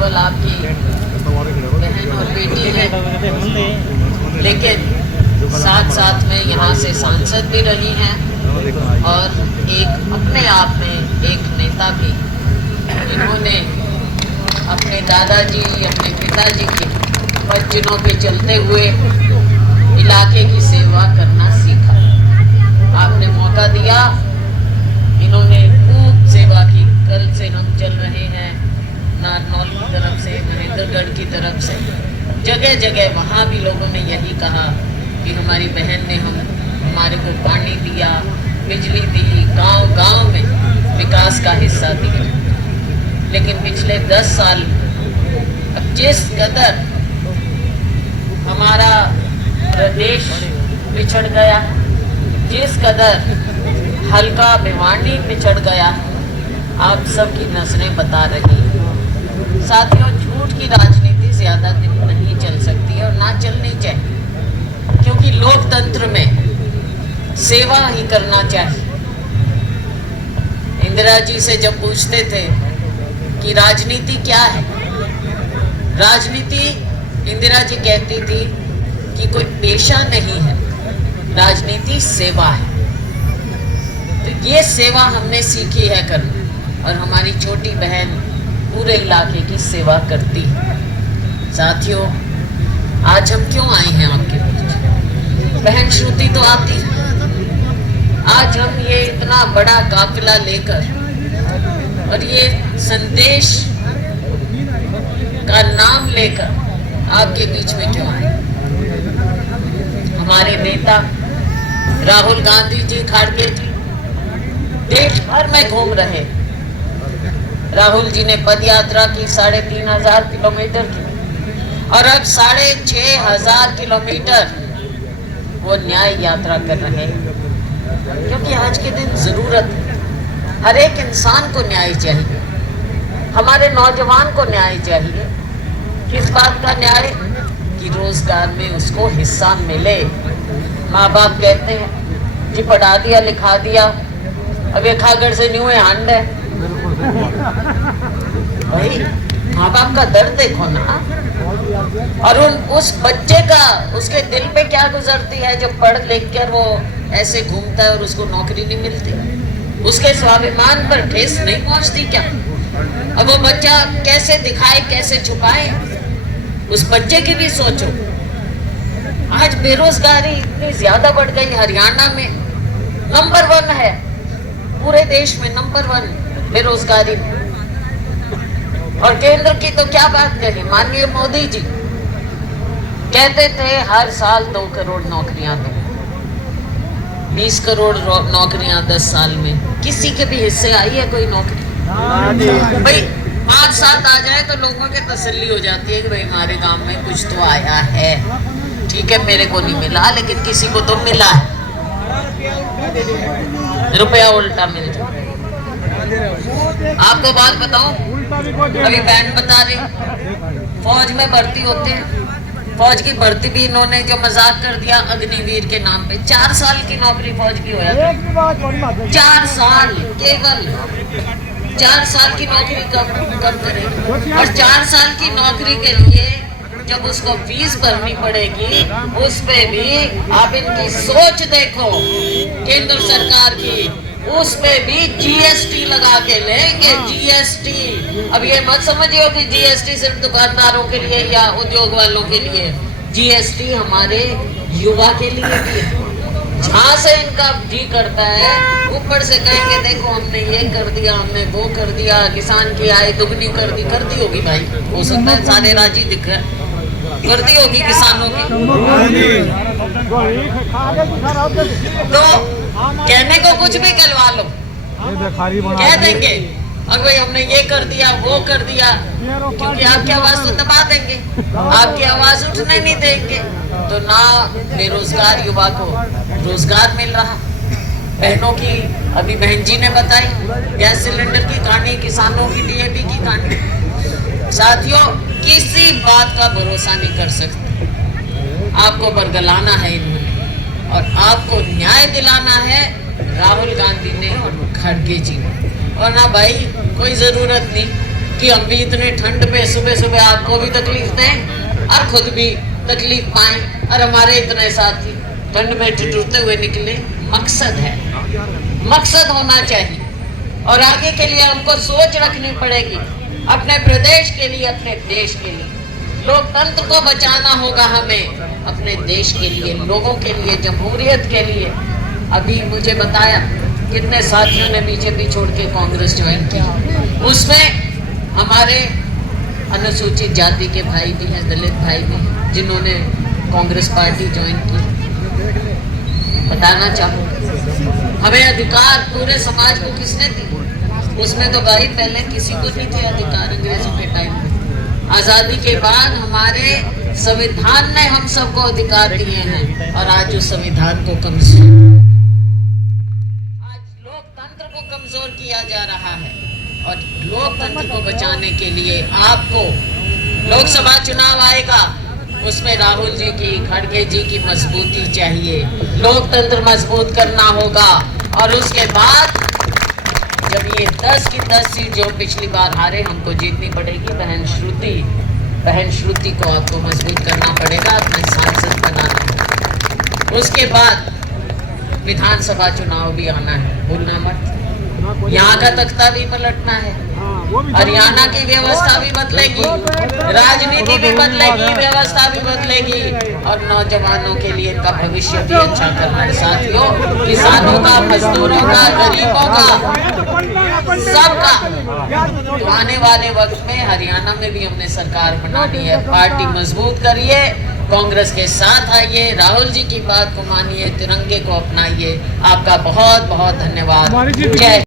केवल आपकी बहन और बेटी है, लेकिन साथ साथ में यहाँ से सांसद भी रही हैं और एक अपने आप में एक नेता भी। इन्होंने अपने दादाजी, अपने पिताजी के वचनों पे चलते हुए इलाके की सेवा करना सीखा। आपने मौका दिया, इन्होंने खूब सेवा की। कल से हम चल रहे हैं नारनौल की तरफ से, महेंद्रगढ़ की तरफ से, जगह जगह वहाँ भी लोगों ने यही कहा कि हमारी बहन ने हमारे को पानी दिया, बिजली दी, गांव गांव में विकास का हिस्सा दिया। लेकिन पिछले 10 साल अब जिस कदर हमारा प्रदेश पिछड़ गया, जिस कदर हल्का भिवानी पिछड़ गया, आप सबकी नजरें बता रही हैं। साथियों, झूठ की राजनीति ज्यादा दिन नहीं चल सकती और ना चलनी चाहिए, क्योंकि लोकतंत्र में सेवा ही करना चाहिए। इंदिरा जी से जब पूछते थे कि राजनीति क्या है, राजनीति इंदिरा जी कहती थी कि कोई पेशा नहीं है, राजनीति सेवा है। तो ये सेवा हमने सीखी है करना, और हमारी छोटी बहन पूरे इलाके की सेवा करती है। साथियों, आज हम क्यों आए हैं आपके बीच? बहन श्रुति तो आती है। आज हम ये इतना बड़ा काफिला लेकर और ये संदेश का नाम लेकर आपके बीच में क्यों आए? हमारे नेता राहुल गांधी जी, खड़गे जी देश भर में घूम रहे। राहुल जी ने पद यात्रा की 3500 किलोमीटर की, और अब 6500 किलोमीटर वो न्याय यात्रा कर रहे हैं, क्योंकि आज के दिन जरूरत है। हर एक इंसान को न्याय चाहिए, हमारे नौजवान को न्याय चाहिए। किस बात का न्याय? कि रोजगार में उसको हिस्सा मिले। माँ बाप कहते हैं जी पढ़ा दिया लिखा दिया, अब ये खागड़ से न्यू हंड है। भाई, माँ बाप का दर्द देखो ना। और उस बच्चे का, उसके दिल पे क्या गुजरती है जो पढ़ लिख कर वो ऐसे घूमता है और उसको नौकरी नहीं मिलती। उसके स्वाभिमान पर ठेस नहीं पहुंचती क्या? अब वो बच्चा कैसे दिखाए, कैसे छुपाए? उस बच्चे की भी सोचो। आज बेरोजगारी इतनी ज्यादा बढ़ गई, हरियाणा में नंबर 1 है, पूरे देश में नंबर 1 बेरोजगारी में। और केंद्र की तो क्या बात कही, माननीय मोदी जी कहते थे हर साल 2 करोड़ नौकरियां दो, 20 करोड़ नौकरियां 10 साल में। किसी के भी हिस्से आई है कोई नौकरी? भाई 5-7 आ जाए तो लोगों की तसल्ली हो जाती है कि भाई हमारे गांव में कुछ तो आया है। ठीक है, मेरे को नहीं मिला, लेकिन किसी को तो मिला है, रुपया उल्टा मिल जाए। आपको बात बताऊं, अभी बहन बता रही, फौज में भर्ती होते हैं, फौज की भर्ती भी इन्होंने जो मजाक कर दिया अग्निवीर के नाम पे। 4 साल की नौकरी फौज की हो जाती है। 4 साल, केवल 4 साल की नौकरी कब करेंगे? और 4 साल की नौकरी के लिए जब उसको फीस भरनी पड़ेगी, उस पे भी आप इनकी सोच देखो केंद्र सरकार की, उस पे भी जीएसटी लगा के लेंगे। जीएसटी, अब ये मत समझिए कि जीएसटी सिर्फ दुकानदारों के लिए या उद्योग वालों के लिए, जीएसटी हमारे युवा के लिए भी है। जहाँ से इनका जी करता है ऊपर से कहेंगे देखो हमने ये कर दिया, हमने वो कर दिया, किसान की आय दुगनी कर दी होगी भाई, हो सकता है सारे राजी दिख रहे, कर दी होगी किसानों की। तो कहने को कुछ भी कहलवा लो, कह देंगे अगर भाई हमने ये कर दिया वो कर दिया, क्योंकि आपकी आवाज तो दबा देंगे, आपकी आवाज उठने नहीं देंगे। तो ना बेरोजगार युवा को रोजगार मिल रहा। बहनों की, अभी बहन जी ने बताई गैस सिलेंडर की कहानी, किसानों की डीएपी की कहानी। साथियों, किसी बात का भरोसा नहीं कर सकते। आपको बरगलाना है इन्होंने, और आपको न्याय दिलाना है राहुल गांधी ने और खड़गे जी ने। और ना भाई, कोई जरूरत नहीं कि हम भी इतने ठंड में सुबह सुबह आपको भी तकलीफ दें और खुद भी तकलीफ पाएं और हमारे इतने साथी ठंड में ठिठुरते हुए निकले। मकसद है, मकसद होना चाहिए और आगे के लिए हमको सोच रखनी पड़ेगी, अपने प्रदेश के लिए, अपने देश के लिए। लोकतंत्र को बचाना होगा हमें, अपने देश के लिए, लोगों के लिए, जमहूरियत के लिए। अभी मुझे बताया कितने साथियों ने बीजेपी छोड़ के कांग्रेस ज्वाइन की। उसमें हमारे अनुसूचित जाति के भाई भी हैं, दलित भाई भी हैं, जिन्होंने कांग्रेस पार्टी ज्वाइन की। बताना चाहूँ, हमें अधिकार पूरे समाज को किसने दी? उसमें तो भाई पहले किसी को नहीं थे अधिकार अंग्रेजों के टाइम में। आजादी के बाद हमारे संविधान ने हम सबको अधिकार दिए हैं और आज उस संविधान को लोकतंत्र को कमजोर किया जा रहा है। और लोकतंत्र को बचाने के लिए आपको लोकसभा चुनाव आएगा, उसमें राहुल जी की, खड़गे जी की मजबूती चाहिए। लोकतंत्र मजबूत करना होगा और उसके बाद जब ये 10 की 10 सीट जो पिछली बार हारे, हमको जीतनी पड़ेगी। बहन श्रुति को आपको मजबूत करना पड़ेगा, अपने सांसद बनाना है। उसके बाद विधानसभा चुनाव भी आना है, भूलना मत। यहाँ का तख्ता भी पलटना है, हरियाणा की व्यवस्था भी बदलेगी, राजनीति भी बदलेगी, व्यवस्था भी बदलेगी और नौजवानों के लिए इनका भविष्य भी अच्छा करना है। साथियों, किसानों का, मजदूरों का, गरीबों का, सबका। तो आने वाले वक्त में हरियाणा में भी हमने सरकार बनानी है। पार्टी मजबूत करिए, कांग्रेस के साथ आइए, राहुल जी की बात को मानिए, तिरंगे को अपनाइए। आपका बहुत बहुत धन्यवाद। जय